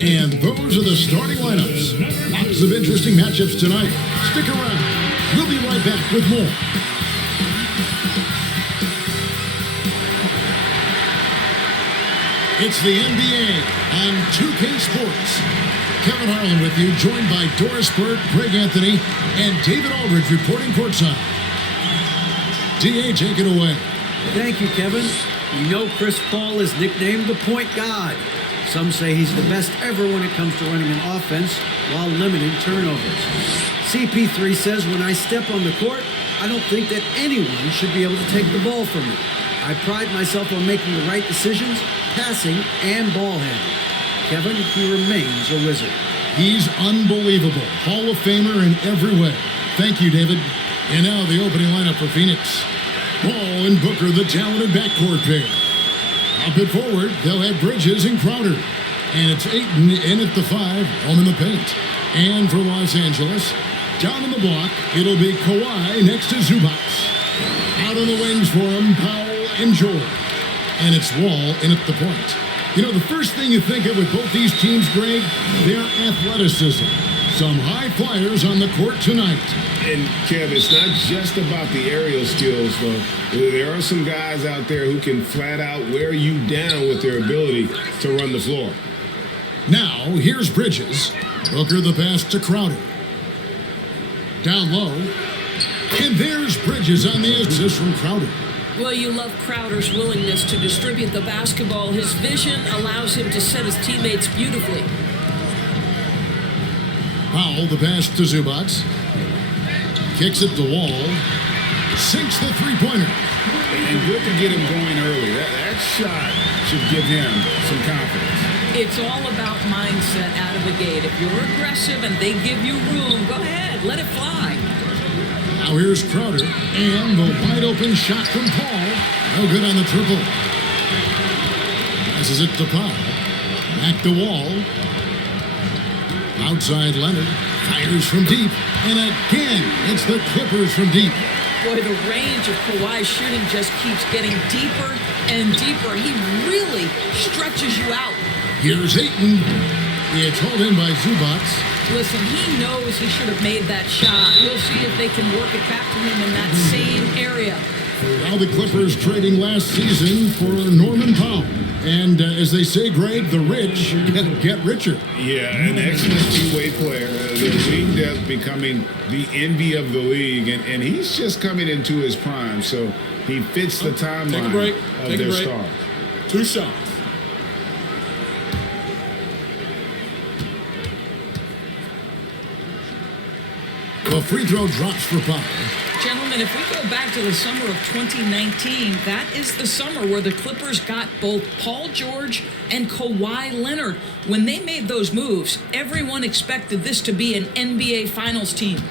And those are the starting lineups. Lots of interesting matchups tonight. Stick around. We'll be right back with more. It's the NBA on 2K Sports. Kevin Harlan with you, joined by Doris Burt, Greg Anthony, and David Aldridge reporting courtside. D.A., take it away. Thank you, Kevin. You know Chris Paul is nicknamed the point guard. Some say he's the best ever when it comes to running an offense while limiting turnovers. CP3 says, when I step on the court, I don't think that anyone should be able to take the ball from me. I pride myself on making the right decisions, passing, and ball handling. Kevin, he remains a wizard. He's unbelievable. Hall of Famer in every way. Thank you, David. And now the opening lineup for Phoenix. Ball and Booker, the talented backcourt pair. Up it forward, they'll have Bridges and Crowder. And it's Ayton in at the 5, home in the paint. And for Los Angeles, down in the block, it'll be Kawhi next to Zubac. Out on the wings for him, Powell and George. And it's Wall in at the point. You know, the first thing you think of with both these teams, Greg, their athleticism. Some high flyers on the court tonight. And, Kev, it's not just about the aerial skills, though. There are some guys out there who can flat out wear you down with their ability to run the floor. Now, here's Bridges. Booker the pass to Crowder. Down low. And there's Bridges on the assist from Crowder. Well, you love Crowder's willingness to distribute the basketball. His vision allows him to set his teammates beautifully. Powell the pass to Zubac. Kicks it to Wall. Sinks the three-pointer. And good to get him going early. That shot should give him some confidence. It's all about mindset out of the gate. If you're aggressive and they give you room, go ahead, let it fly. Now here's Crowder, and the wide-open shot from Paul. No good on the triple. Passes it to Powell. Back to Wall. Outside Leonard. Fires from deep. And again, it's the Clippers from deep. Boy, the range of Kawhi's shooting just keeps getting deeper and deeper. He really stretches you out. Here's Ayton. It's hauled in by Zubac. Listen, he knows he should have made that shot. We'll see if they can work it back to him in that same area. Now the Clippers trading last season for Norman Powell. And as they say, Greg, the rich get richer. Yeah, an excellent two-way player. The league depth becoming the envy of the league. And he's just coming into his prime. So he fits the timeline of their star. 2 shots. The free throw drops for Powell. Gentlemen, if we go back to the summer of 2019, that is the summer where the Clippers got both Paul George and Kawhi Leonard. When they made those moves, everyone expected this to be an NBA Finals team.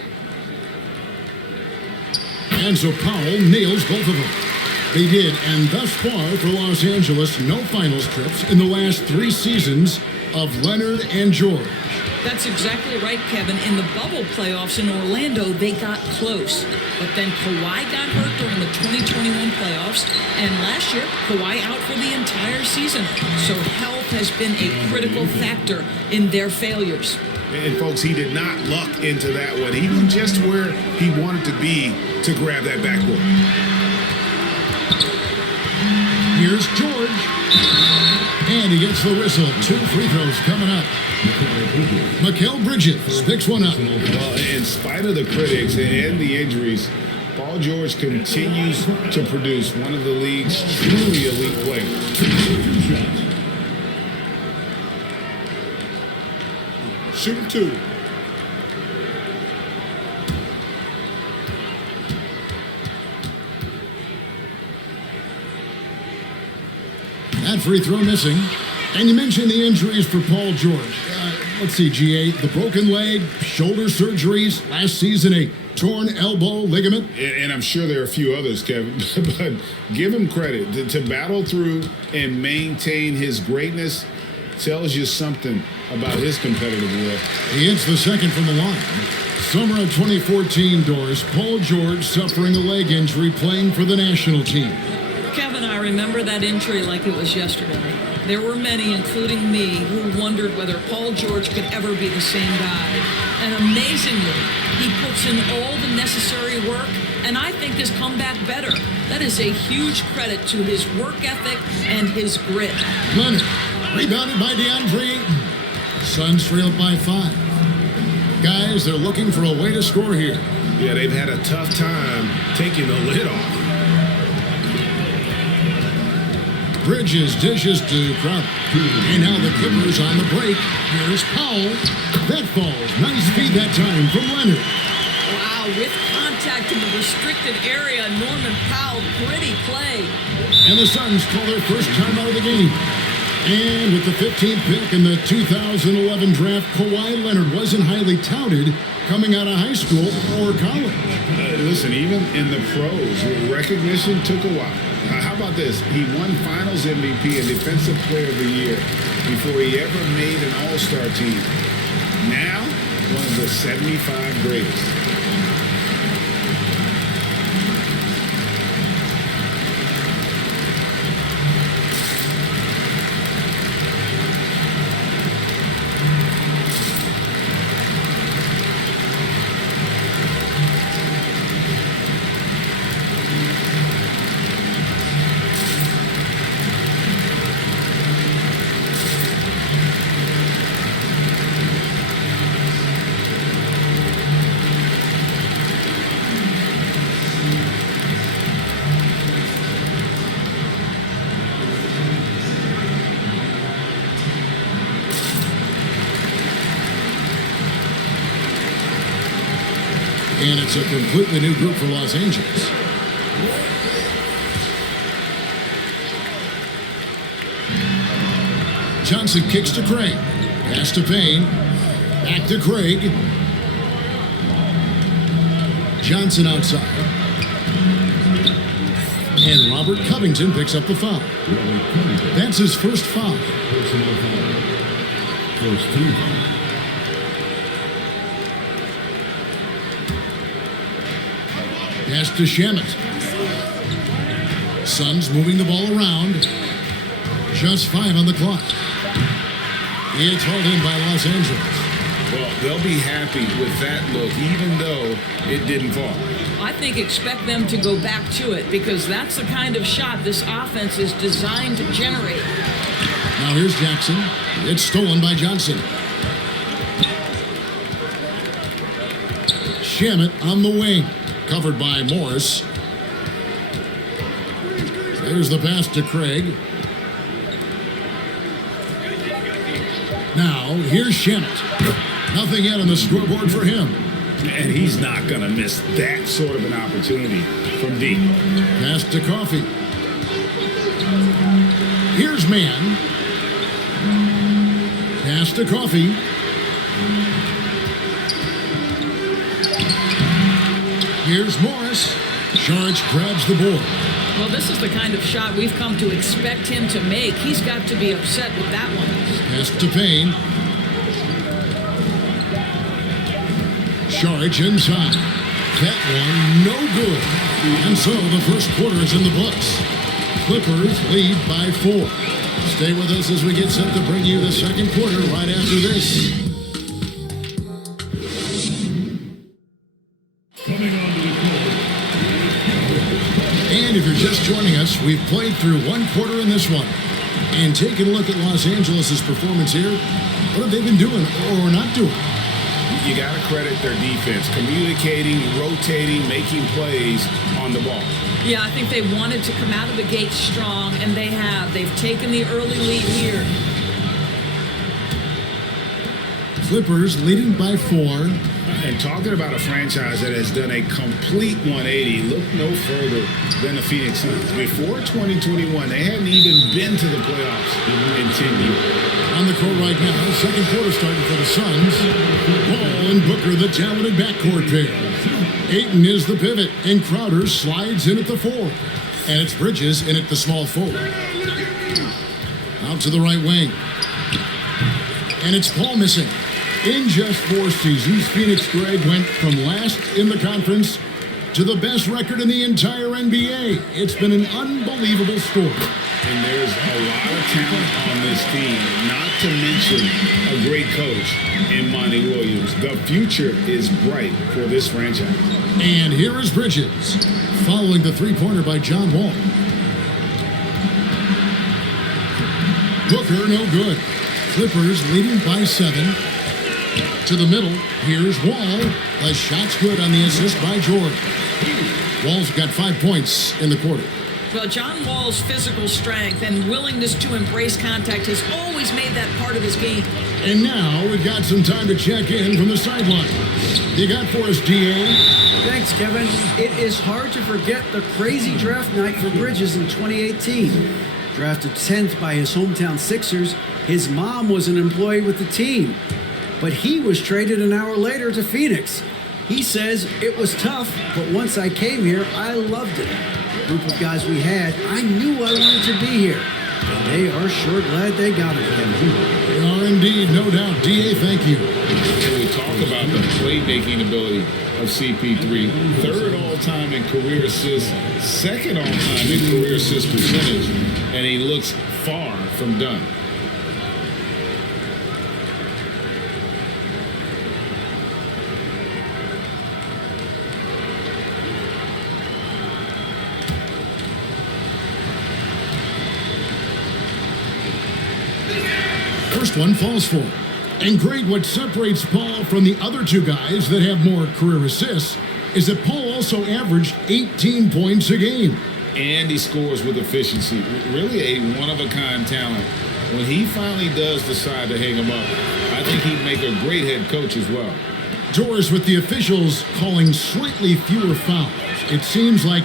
And so Powell nails both of them. They did, and thus far for Los Angeles, no finals trips in the last 3 seasons of Leonard and George. That's exactly right, Kevin. In the bubble playoffs in Orlando, they got close. But then Kawhi got hurt during the 2021 playoffs. And last year, Kawhi out for the entire season. So health has been a critical factor in their failures. And, folks, he did not luck into that one. He knew just where he wanted to be to grab that backboard. Here's George. And he gets the whistle. 2 free throws coming up. Mikal Bridges picks one up. Well, in spite of the critics and the injuries, Paul George continues to produce one of the league's truly elite players. Shooting 2. That free throw missing. And you mentioned the injuries for Paul George. Let's see, GA, the broken leg, shoulder surgeries, last season a torn elbow ligament. And I'm sure there are a few others, Kevin, but give him credit. To battle through and maintain his greatness tells you something about his competitive will. He hits the second from the line. Summer of 2014, Doris, Paul George suffering a leg injury playing for the national team. Kevin, I remember that injury like it was yesterday. There were many, including me, who wondered whether Paul George could ever be the same guy. And amazingly, he puts in all the necessary work, and I think has come back better. That is a huge credit to his work ethic and his grit. Leonard, rebounded by DeAndre Ayton. Suns trail up by 5. Guys, they're looking for a way to score here. Yeah, they've had a tough time taking the lid off. Bridges dishes to Crowder. And now the Clippers on the break. Here's Powell. That falls. Nice feed that time from Leonard. Wow, with contact in the restricted area, Norman Powell, gritty play. And the Suns call their first time out of the game. And with the 15th pick in the 2011 draft, Kawhi Leonard wasn't highly touted coming out of high school or college. Listen, even in the pros, recognition took a while. How about this? He won Finals MVP and Defensive Player of the Year before he ever made an All-Star team. Now, one of the 75 greatest. And it's a completely new group for Los Angeles. Johnson kicks to Craig. Pass to Payne. Back to Craig. Johnson outside. And Robert Covington picks up the foul. That's his first foul. First team. Pass to Shamet. Suns moving the ball around. Just 5 on the clock. It's hauled in by Los Angeles. Well, they'll be happy with that look, even though it didn't fall. I think expect them to go back to it because that's the kind of shot this offense is designed to generate. Now here's Jackson. It's stolen by Johnson. Shamet on the wing. Covered by Morris. There's the pass to Craig. Now, here's Shamet. Nothing yet on the scoreboard for him. And he's not going to miss that sort of an opportunity from deep. Pass to Coffee. Here's Mann. Pass to Coffee. Here's Morris. Sharge grabs the board. Well, this is the kind of shot we've come to expect him to make. He's got to be upset with that one. Pass to Payne. Sharge inside. That one, no good. And so the first quarter is in the books. Clippers lead by 4. Stay with us as we get set to bring you the second quarter right after this. And if you're just joining us, we've played through one quarter in this one. And taking a look at Los Angeles' performance here, what have they been doing or not doing? You got to credit their defense, communicating, rotating, making plays on the ball. Yeah, I think they wanted to come out of the gate strong, and they have. They've taken the early lead here. Clippers leading by 4. And talking about a franchise that has done a complete 180, look no further than the Phoenix Suns. Before 2021, they hadn't even been to the playoffs in 10 years. On the court right now, second quarter starting for the Suns. Paul and Booker, the talented backcourt pair. Ayton is the pivot, and Crowder slides in at the 4. And it's Bridges in at the small forward. Out to the right wing. And it's Paul missing. In just 4 seasons, Phoenix Greg went from last in the conference to the best record in the entire NBA. It's been an unbelievable story. And there's a lot of talent on this team, not to mention a great coach in Monty Williams. The future is bright for this franchise. And here is Bridges, following the three-pointer by John Wall. Booker, no good. Clippers leading by 7. To the middle, here's Wall. The shot's good on the assist by Jordan. Wall's got 5 points in the quarter. Well, John Wall's physical strength and willingness to embrace contact has always made that part of his game. And now we've got some time to check in from the sideline. You got for us, DA? Thanks, Kevin. It is hard to forget the crazy draft night for Bridges in 2018. Drafted 10th by his hometown Sixers, his mom was an employee with the team. But he was traded an hour later to Phoenix. He says, it was tough, but once I came here, I loved it. The group of guys we had, I knew I wanted to be here. And they are sure glad they got it, Kevin. They are indeed, no doubt. DA, thank you. We talk about the playmaking ability of CP3. Third all-time in career assists, second all-time in career assist percentage, and he looks far from done. First one falls for him. And great, what separates Paul from the other two guys that have more career assists is that Paul also averaged 18 points a game. And he scores with efficiency. Really a one-of-a-kind talent. When he finally does decide to hang him up, I think he'd make a great head coach as well. Doris, with the officials calling slightly fewer fouls, it seems like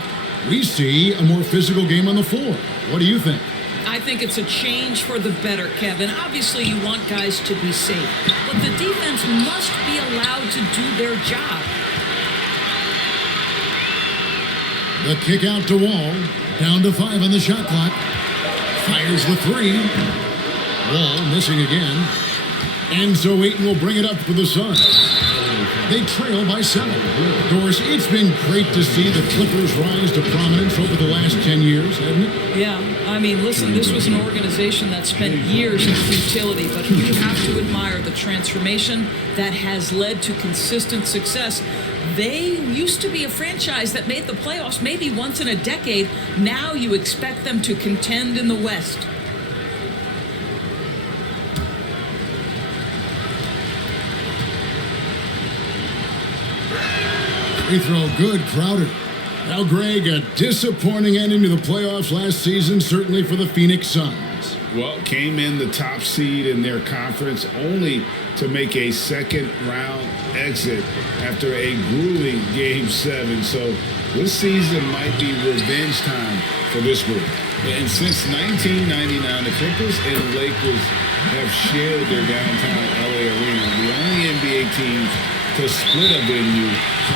we see a more physical game on the floor. What do you think? I think it's a change for the better, Kevin. Obviously, you want guys to be safe, but the defense must be allowed to do their job. The kick out to Wall. Down to 5 on the shot clock. Fires the 3. Wall missing again. And so Ayton will bring it up for the Suns. They trail by 7. Doris, it's been great to see the Clippers rise to prominence over the last 10 years, hasn't it? Yeah, I mean, listen, this was an organization that spent years in futility, but you have to admire the transformation that has led to consistent success. They used to be a franchise that made the playoffs maybe once in a decade. Now you expect them to contend in the West. Free throw good, Crowder. Now, Greg, a disappointing ending to the playoffs last season, certainly for the Phoenix Suns. Well, came in the top seed in their conference only to make a second-round exit after a grueling Game 7. So this season might be revenge time for this group. And since 1999, the Clippers and Lakers have shared their downtown LA arena, the only NBA teams to split a venue,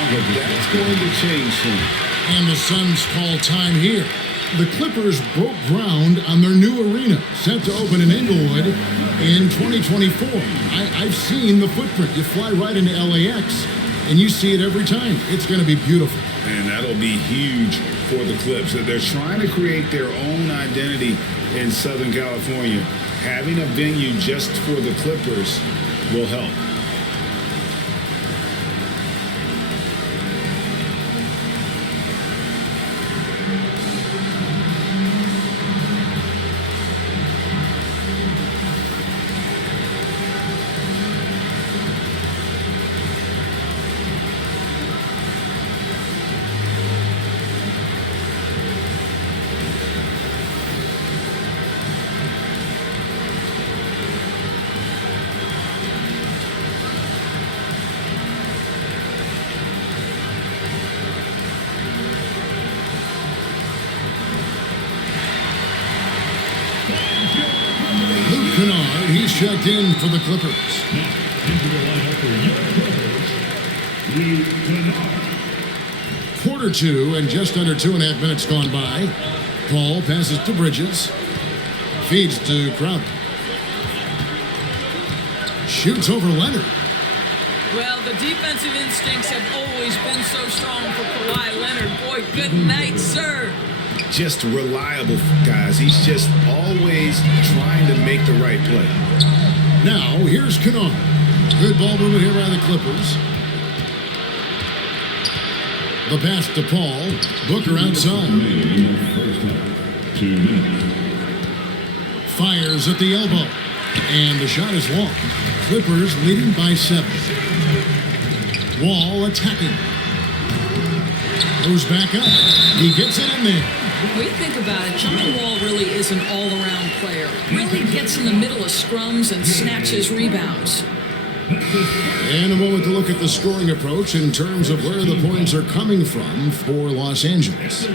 but that's going to change soon. And the Suns call time here. The Clippers broke ground on their new arena, set to open in Inglewood in 2024. I've seen the footprint. You fly right into LAX, and you see it every time. It's going to be beautiful. And that'll be huge for the Clips. They're trying to create their own identity in Southern California. Having a venue just for the Clippers will help. He's checked in for the Clippers. Into the lineup for your Clippers, Quarter 2 and just under 2.5 minutes gone by. Paul passes to Bridges. Feeds to Crowder. Shoots over Leonard. Well, the defensive instincts have always been so strong for Kawhi Leonard. Boy, good night, sir. just reliable, guys. He's just always trying to make the right play. Now, here's Kennard. Good ball movement here by the Clippers. The pass to Paul. Booker outside. 2 minutes. Fires at the elbow. And the shot is long. Clippers leading by 7. Wall attacking. Goes back up. He gets it in there. When you think about it, John Wall really is an all-around player. Really gets in the middle of scrums and snatches rebounds. And a moment to look at the scoring approach in terms of where the points are coming from for Los Angeles.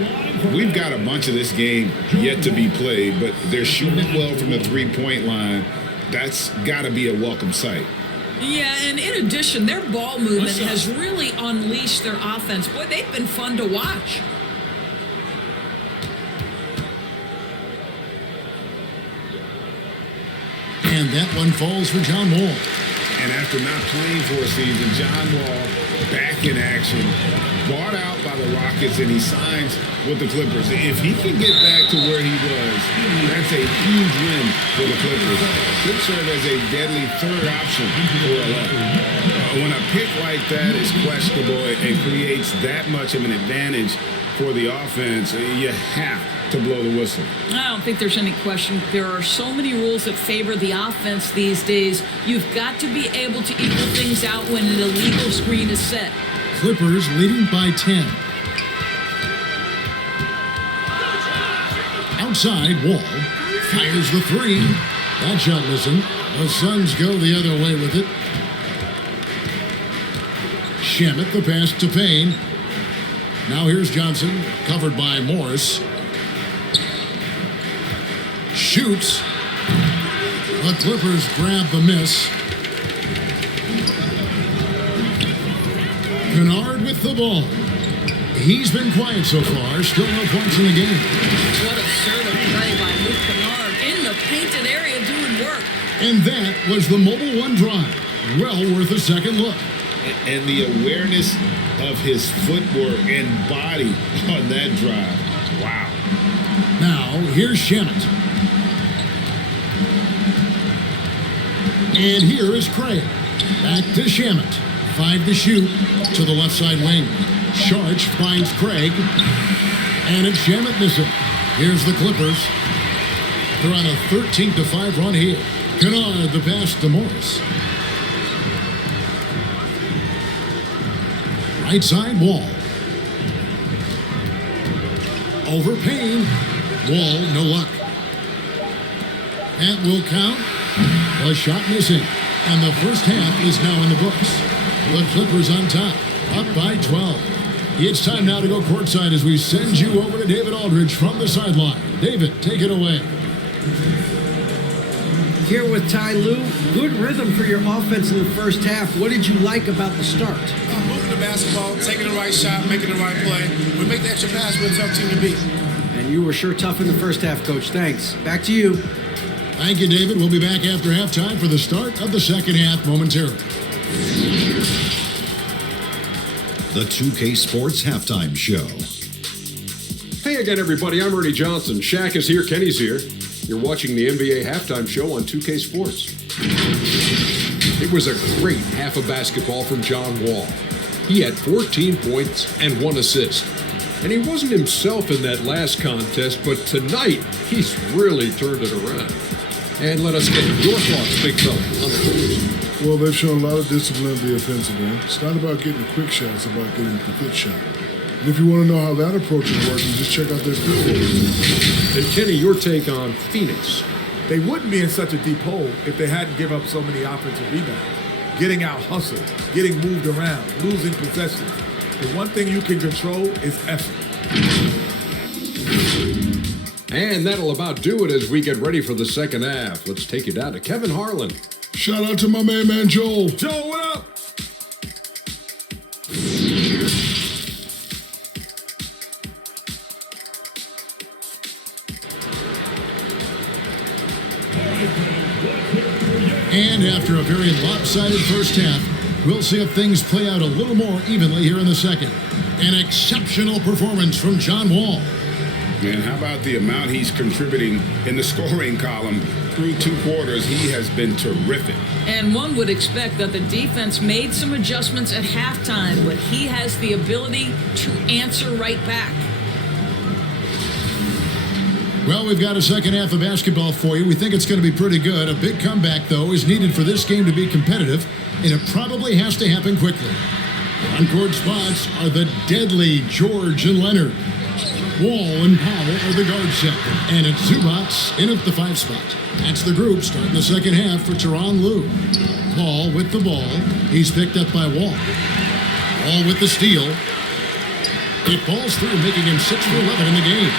We've got a bunch of this game yet to be played, but they're shooting it well from the three-point line. That's got to be a welcome sight. Yeah, and in addition, their ball movement has really unleashed their offense. Boy, they've been fun to watch. And that one falls for John Wall. And after not playing for a season, John Wall back in action, bought out by the Rockets, and he signs with the Clippers. If he can get back to where he was, that's a huge win for the Clippers. Could serve as a deadly third option for 11. When a pick like that is questionable and creates that much of an advantage for the offense, you have to blow the whistle. I don't think there's any question. There are so many rules that favor the offense these days. You've got to be able to equal things out when an illegal screen is set. Clippers leading by 10. Outside, Wall fires the 3. That shot missing. The Suns go the other way with it. Shamet the pass to Payne. Now here's Johnson, covered by Morris. Shoots. The Clippers grab the miss. Kennard with the ball. He's been quiet so far. Still no points in the game. What assertive play by Luke Kennard in the painted area doing work. And that was the Mobile One drive. Well worth a second look. And the awareness of his footwork and body on that drive. Wow. Now, here's Shamet. And here is Craig. Back to Shamet. 5 to shoot to the left side wing. Sharch finds Craig. And it's Shamet missing. Here's the Clippers. They're on a 13-5 run here. Kennard the pass to Morris. Right side, Wall. Over Payne. Wall, no luck. That will count. The shot missing. And the first half is now in the books. The Clippers on top, up by 12. It's time now to go courtside as we send you over to David Aldridge from the sideline. David, take it away. Here with Ty Lue, good rhythm for your offense in the first half. What did you like about the start? Moving the basketball, taking the right shot, making the right play. We make the extra pass with a tough team to beat. And you were sure tough in the first half, Coach. Thanks. Back to you. Thank you, David. We'll be back after halftime for the start of the second half momentarily. The 2K Sports Halftime Show. Hey again, everybody. I'm Ernie Johnson. Shaq is here. Kenny's here. You're watching the NBA Halftime Show on 2K Sports. It was a great half of basketball from John Wall. He had 14 points and 1 assist. And he wasn't himself in that last contest, but tonight, he's really turned it around. And let us get your thoughts, big fella, on the Clippers. Well, they've shown a lot of discipline at the offensive end. It's not about getting a quick shot, it's about getting the good shot. And if you want to know how that approach is working, just check out their field goals. And Kenny, your take on Phoenix. They wouldn't be in such a deep hole if they hadn't given up so many offensive rebounds. Getting out hustled, getting moved around, losing possessions. The one thing you can control is effort. And that'll about do it as we get ready for the second half. Let's take you down to Kevin Harlan. Shout out to my main man, Joel. Joe, what up? And after a very lopsided first half, we'll see if things play out a little more evenly here in the second. An exceptional performance from John Wall. man. How about the amount he's contributing in the scoring column through 2 quarters? He has been terrific. And one would expect that the defense made some adjustments at halftime, but he has the ability to answer right back. Well, we've got a second half of basketball for you. We think it's going to be pretty good. A big comeback, though, is needed for this game to be competitive, and it probably has to happen quickly. On-court spots are the deadly George and Leonard. Wall and Powell are the guard set, and it's Zubac in at the 5 spot. That's the group starting the second half for Tyronn Lue. Paul with the ball. He's picked up by Wall. Wall with the steal. It falls through, making him 6 for 11 in the game.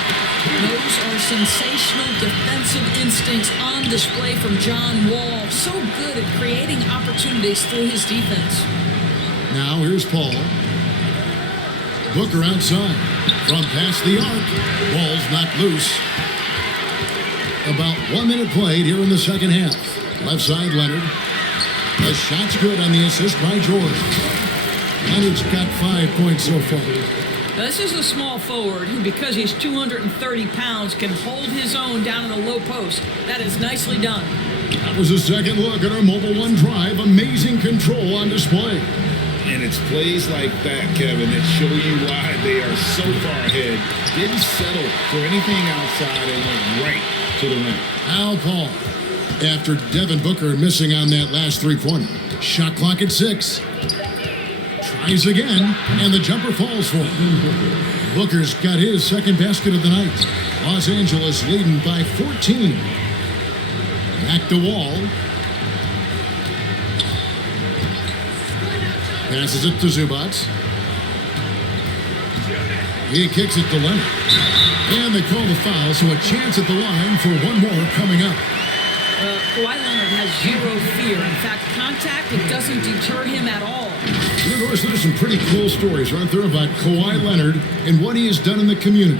Those are sensational defensive instincts on display from John Wall. So good at creating opportunities through his defense. Now here's Paul. Booker outside. From past the arc. Ball's knocked loose. About 1 minute played here in the second half. Left side, Leonard. The shot's good on the assist by George. Leonard's got 5 points so far. This is a small forward who, because he's 230 pounds, can hold his own down in the low post. That is nicely done. That was a second look at our Mobile One drive. Amazing control on display. And it's plays like that, Kevin, that show you why they are so far ahead. Didn't settle for anything outside and went right to the rim. Al Paul, after Devin Booker missing on that last 3-pointer. Shot clock at 6. Tries again, and the jumper falls for him. Booker's got his second basket of the night. Los Angeles leading by 14. Back to Wall. Passes it to Zubac. He kicks it to Leonard. And they call the foul, so a chance at the line for one more coming up. Kawhi Leonard has zero fear. In fact, contact, it doesn't deter him at all. And of course, there's some pretty cool stories, aren't there, about Kawhi Leonard and what he has done in the community.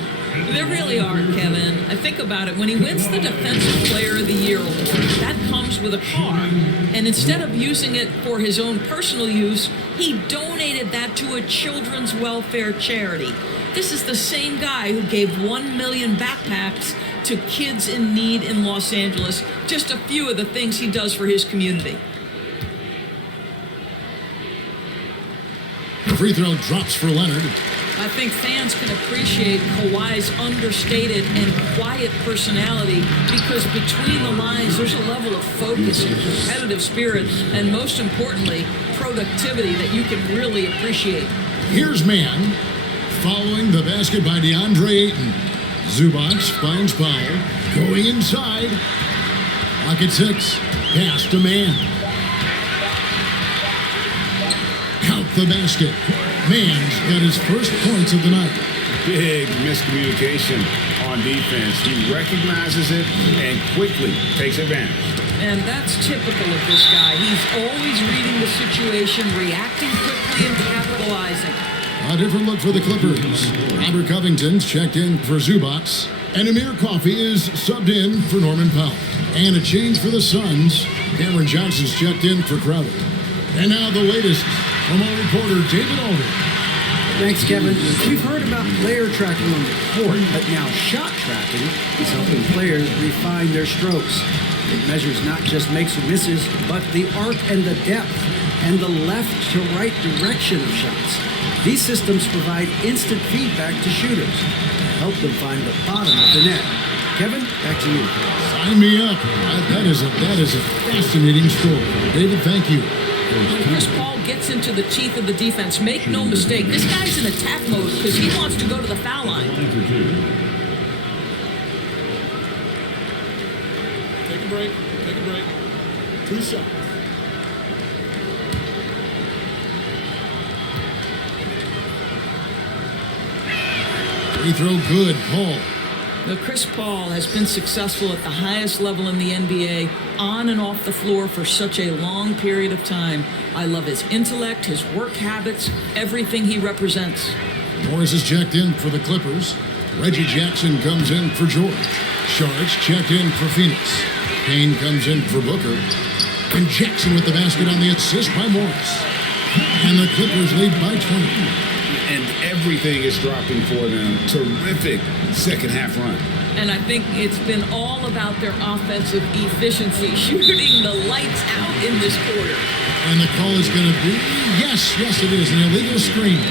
There really are, Kevin. I think about it. When he wins the Defensive Player of the Year award, that comes with a car. And instead of using it for his own personal use, he donated that to a children's welfare charity. This is the same guy who gave 1 million backpacks to kids in need in Los Angeles. Just a few of the things he does for his community. The free throw drops for Leonard. I think fans can appreciate Kawhi's understated and quiet personality because between the lines, there's a level of focus and competitive spirit, and most importantly, productivity that you can really appreciate. Here's man. Following the basket by DeAndre Ayton. Zubac finds Powell. Going inside. Clock at 6. Pass to man. Count the basket. Man's got his first points of the night. Big miscommunication on defense. He recognizes it and quickly takes advantage. And that's typical of this guy. He's always reading the situation, reacting quickly, and capitalizing. A different look for the Clippers. Robert Covington's checked in for Zubac. And Amir Coffey is subbed in for Norman Powell. And a change for the Suns. Cameron Johnson's checked in for Crowder. And now the latest from our reporter, David Aldridge. Thanks, Kevin. We've heard about player tracking on the court, but now shot tracking is helping players refine their strokes. It measures not just makes or misses, but the arc and the depth, and the left to right direction of shots. These systems provide instant feedback to shooters to help them find the bottom of the net. Kevin, back to you. Sign me up. That is a fascinating story. David, thank you. When Chris Paul gets into the teeth of the defense, make no mistake, this guy's in attack mode because he wants to go to the foul line. Take a break. 2 shots. Free throw good, Paul. Now, Chris Paul has been successful at the highest level in the NBA, on and off the floor for such a long period of time. I love his intellect, his work habits, everything he represents. Morris is checked in for the Clippers. Reggie Jackson comes in for George. Sharks checked in for Phoenix. Kane comes in for Booker. And Jackson with the basket on the assist by Morris. And the Clippers lead by 20. and everything is dropping for them. Terrific second half run. And I think it's been all about their offensive efficiency, shooting the lights out in this quarter. And the call is going to be, yes, it is, an illegal screen.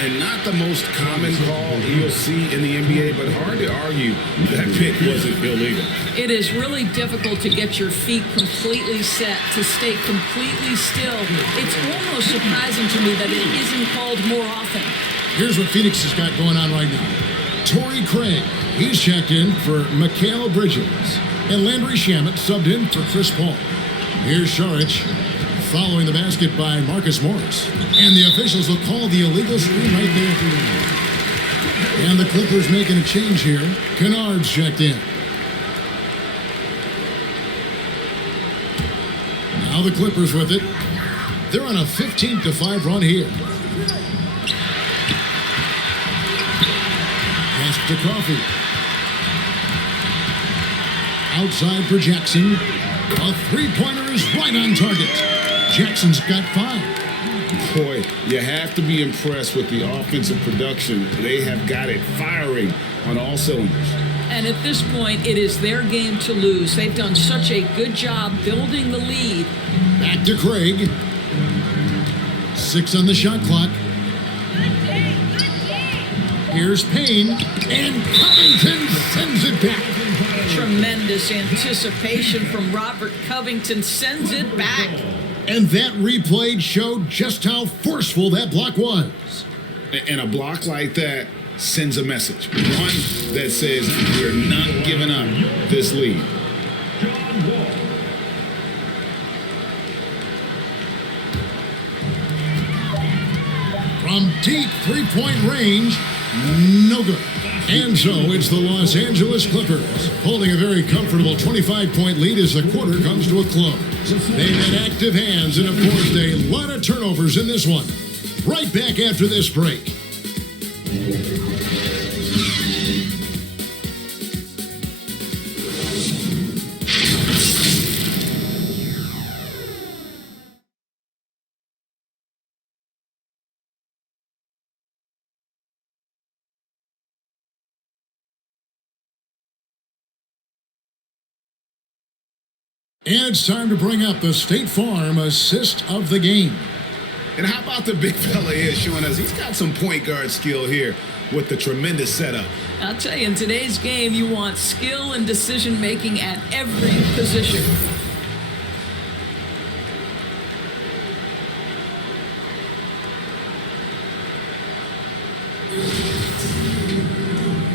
And not the most common call you'll see in the NBA, but hard to argue that pick wasn't illegal. It is really difficult to get your feet completely set, to stay completely still. It's almost surprising to me that it isn't called more often. Here's what Phoenix has got going on right now. Torrey Craig, he's checked in for Mikal Bridges. And Landry Shamet subbed in for Chris Paul. Here's Saric following the basket by Marcus Morris. And the officials will call the illegal screen right there. And the Clippers making a change here. Kennard's checked in. Now the Clippers with it. They're on a 15-5 run here. Pass to Coffee. Outside for Jackson. A three-pointer is right on target. Jackson's got 5. Boy, you have to be impressed with the offensive production. They have got it firing on all cylinders. And at this point, it is their game to lose. They've done such a good job building the lead. Back to Craig. 6 on the shot clock. Here's Payne. And Covington sends it back. Tremendous anticipation from Robert Covington, sends it back. And that replay showed just how forceful that block was. And a block like that sends a message. One that says we're not giving up this lead. From deep three-point range, no good. And so it's the Los Angeles Clippers holding a very comfortable 25-point lead as the quarter comes to a close. They've had active hands and, of course, a lot of turnovers in this one. Right back after this break. And it's time to bring up the State Farm assist of the game. And how about the big fella here showing us he's got some point guard skill here with the tremendous setup. I'll tell you, in today's game, you want skill and decision-making at every position.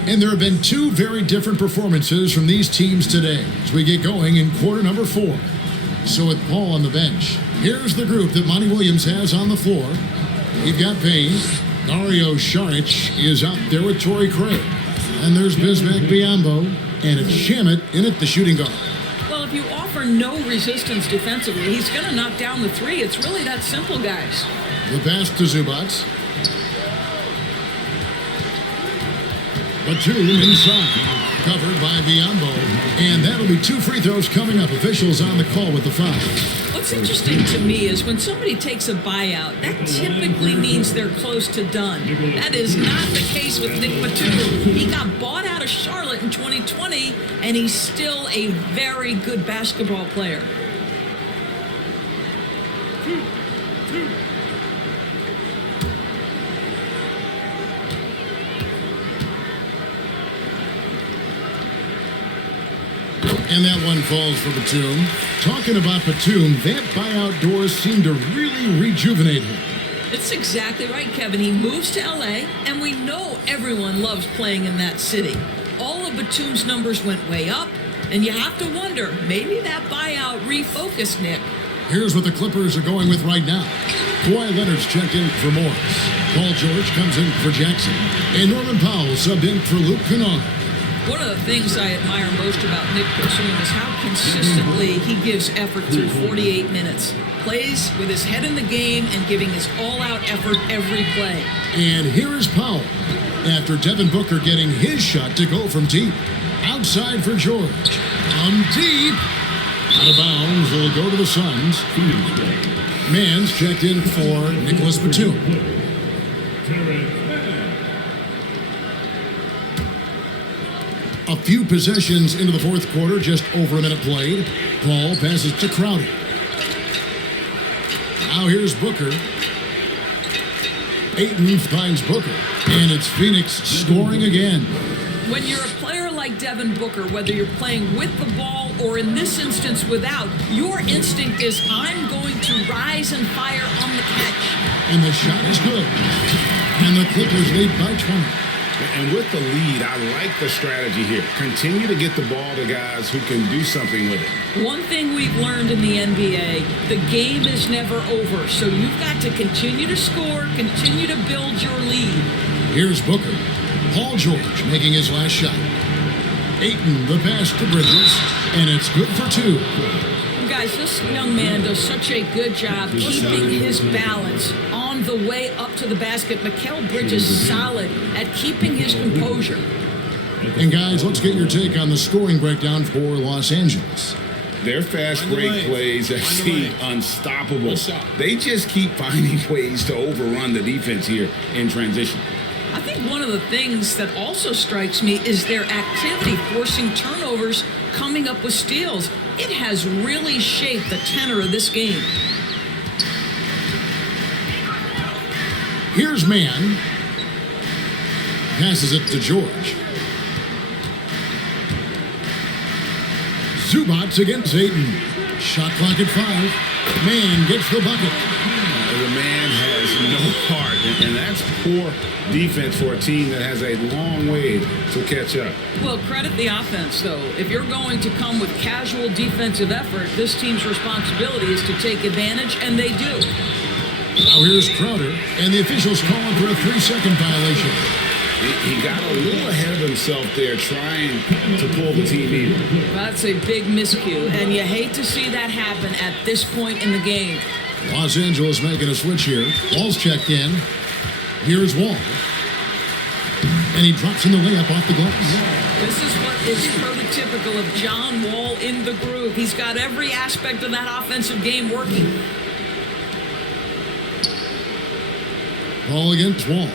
And there have been 2 very different performances from these teams today as we get going in quarter number 4. So with Paul on the bench, here's the group that Monty Williams has on the floor. You've got Payne. Dario Saric is out there with Torrey Craig. And there's Bismack Biyombo. And it's Shamet in at the shooting guard. Well, if you offer no resistance defensively, he's going to knock down the 3. It's really that simple, guys. The pass to Zubats. Batum inside. Covered by Biyombo. And that'll be 2 free throws coming up. Officials on the call with the foul. What's interesting to me is when somebody takes a buyout, that typically means they're close to done. That is not the case with Nick Batum. He got bought out of Charlotte in 2020, and he's still a very good basketball player. And that one falls for Batum. Talking about Batum, that buyout door seemed to really rejuvenate him. It's exactly right, Kevin. He moves to LA, and we know everyone loves playing in that city. All of Batum's numbers went way up, and you have to wonder, maybe that buyout refocused Nick. Here's what the Clippers are going with right now. Kawhi Leonard's checked in for Morris. Paul George comes in for Jackson. And Norman Powell subbed in for Luke Kennard. One of the things I admire most about Nick Batum is how consistently he gives effort through 48 minutes. Plays with his head in the game and giving his all-out effort every play. And here is Powell after Devin Booker getting his shot to go from deep. Outside for George. From deep. Out of bounds. It'll go to the Suns. Mann's checked in for Nicholas Batum. A few possessions into the fourth quarter, just over a minute played. Paul passes to Crowder. Now here's Booker. Ayton finds Booker, and it's Phoenix scoring again. When you're a player like Devin Booker, whether you're playing with the ball or in this instance without, your instinct is I'm going to rise and fire on the catch. And the shot is good. And the Clippers lead by 20. And with the lead, I like the strategy here. Continue to get the ball to guys who can do something with it. One thing we've learned in the NBA, the game is never over. So you've got to continue to score, continue to build your lead. Here's Booker. Paul George making his last shot. Ayton the pass to Bridges, and it's good for two. Guys, this young man does such a good job keeping his balance on the way up to the basket. Mikal Bridges is solid at keeping his composure. And guys, let's get your take on the scoring breakdown for Los Angeles. Their fast break plays seem unstoppable. They just keep finding ways to overrun the defense here in transition. I think one of the things that also strikes me is their activity forcing turnovers, coming up with steals. It has really shaped the tenor of this game. Here's Mann. Passes it to George. Zubats against Ayton. Shot clock at 5. Mann gets the bucket. The man has no heart, and that's poor defense for a team that has a long way to catch up. Well, credit the offense, though. If you're going to come with casual defensive effort, this team's responsibility is to take advantage, and they do. Now here's Crowder, and the officials calling for a 3-second violation. He got a little ahead of himself there trying to pull the team in. That's a big miscue, and you hate to see that happen at this point in the game. Los Angeles making a switch here. Wall's checked in. Here's Wall. And he drops in the layup off the glass. This is what is prototypical of John Wall in the groove. He's got every aspect of that offensive game working. Ball against Wall.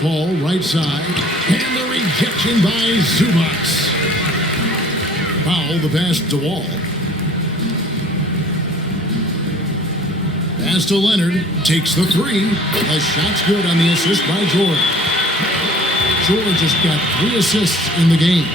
Paul, right side. And the rejection by Zubats. Powell, the pass to Wall. Pass to Leonard. Takes the 3. A shot's good on the assist by George. George has got 3 assists in the game.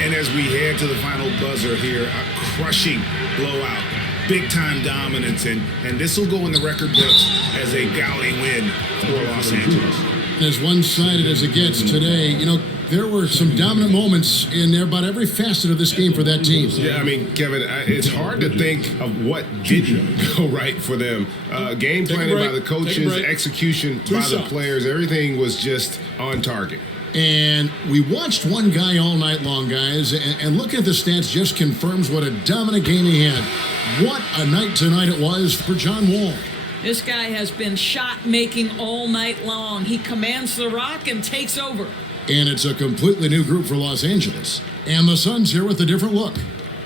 And as we head to the final buzzer here, a crushing blowout. Big-time dominance, and this will go in the record books as a gaudy win for Los Angeles. As one-sided as it gets today, you know, there were some dominant moments in about every facet of this game for that team. Yeah, I mean, Kevin, it's hard to think of what didn't go right for them. Game planning by the coaches, execution by the players, everything was just on target. And we watched one guy all night long, guys, and looking at the stats just confirms what a dominant game he had. What a night tonight it was for John Wall. This guy has been shot-making all night long. He commands the rock and takes over. And it's a completely new group for Los Angeles. And the Suns here with a different look.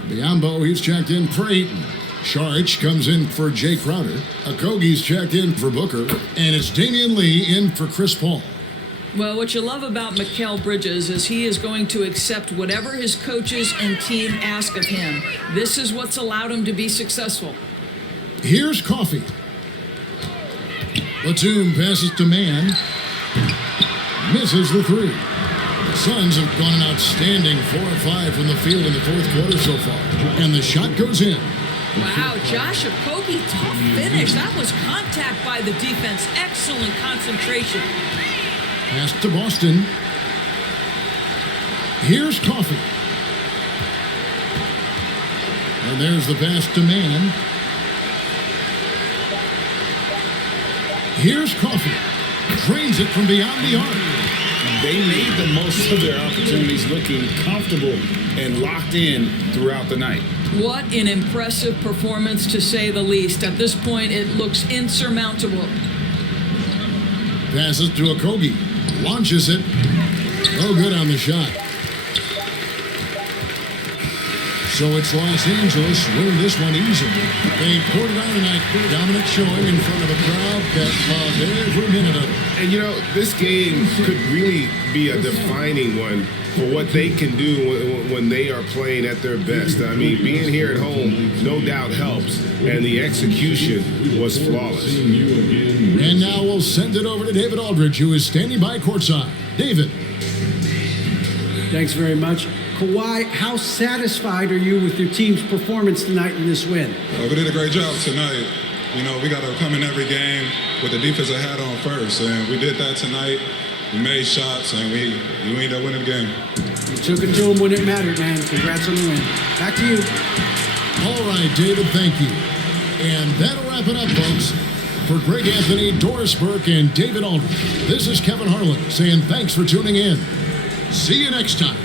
Biombo, he's checked in for Ayton. Saric comes in for Jay Crowder. Okogie's checked in for Booker. And it's Damian Lee in for Chris Paul. Well, what you love about Mikal Bridges is he is going to accept whatever his coaches and team ask of him. This is what's allowed him to be successful. Here's Coffee. Batum passes to Mann. Misses the 3. The Suns have gone an outstanding 4 of 5 from the field in the fourth quarter so far. And the shot goes in. Wow, Josh Okogie, tough finish. That was contact by the defense. Excellent concentration. Pass to Boston. Here's Coffee. And there's the pass to Mann. Here's Coffee. Drains it from beyond the arc. They made the most of their opportunities, looking comfortable and locked in throughout the night. What an impressive performance, to say the least. At this point, it looks insurmountable. Passes to Okogie. Launches it. No good on the shot. So it's Los Angeles winning this one easily. They poured it on tonight. Dominant showing in front of a crowd that loved every minute of it. And, this game could really be a defining one for what they can do when they are playing at their best. I mean, being here at home no doubt helps, and the execution was flawless. And now we'll send it over to David Aldridge, who is standing by courtside. David. Thanks very much. Kawhi, how satisfied are you with your team's performance tonight in this win? We did a great job tonight. We got to come in every game with the defensive hat on first, and we did that tonight. We made shots, and we ended up winning the game. You took it to them when it mattered, man. Congrats on the win. Back to you. All right, David, thank you. And that'll wrap it up, folks. For Greg Anthony, Doris Burke, and David Aldridge, this is Kevin Harlan saying thanks for tuning in. See you next time.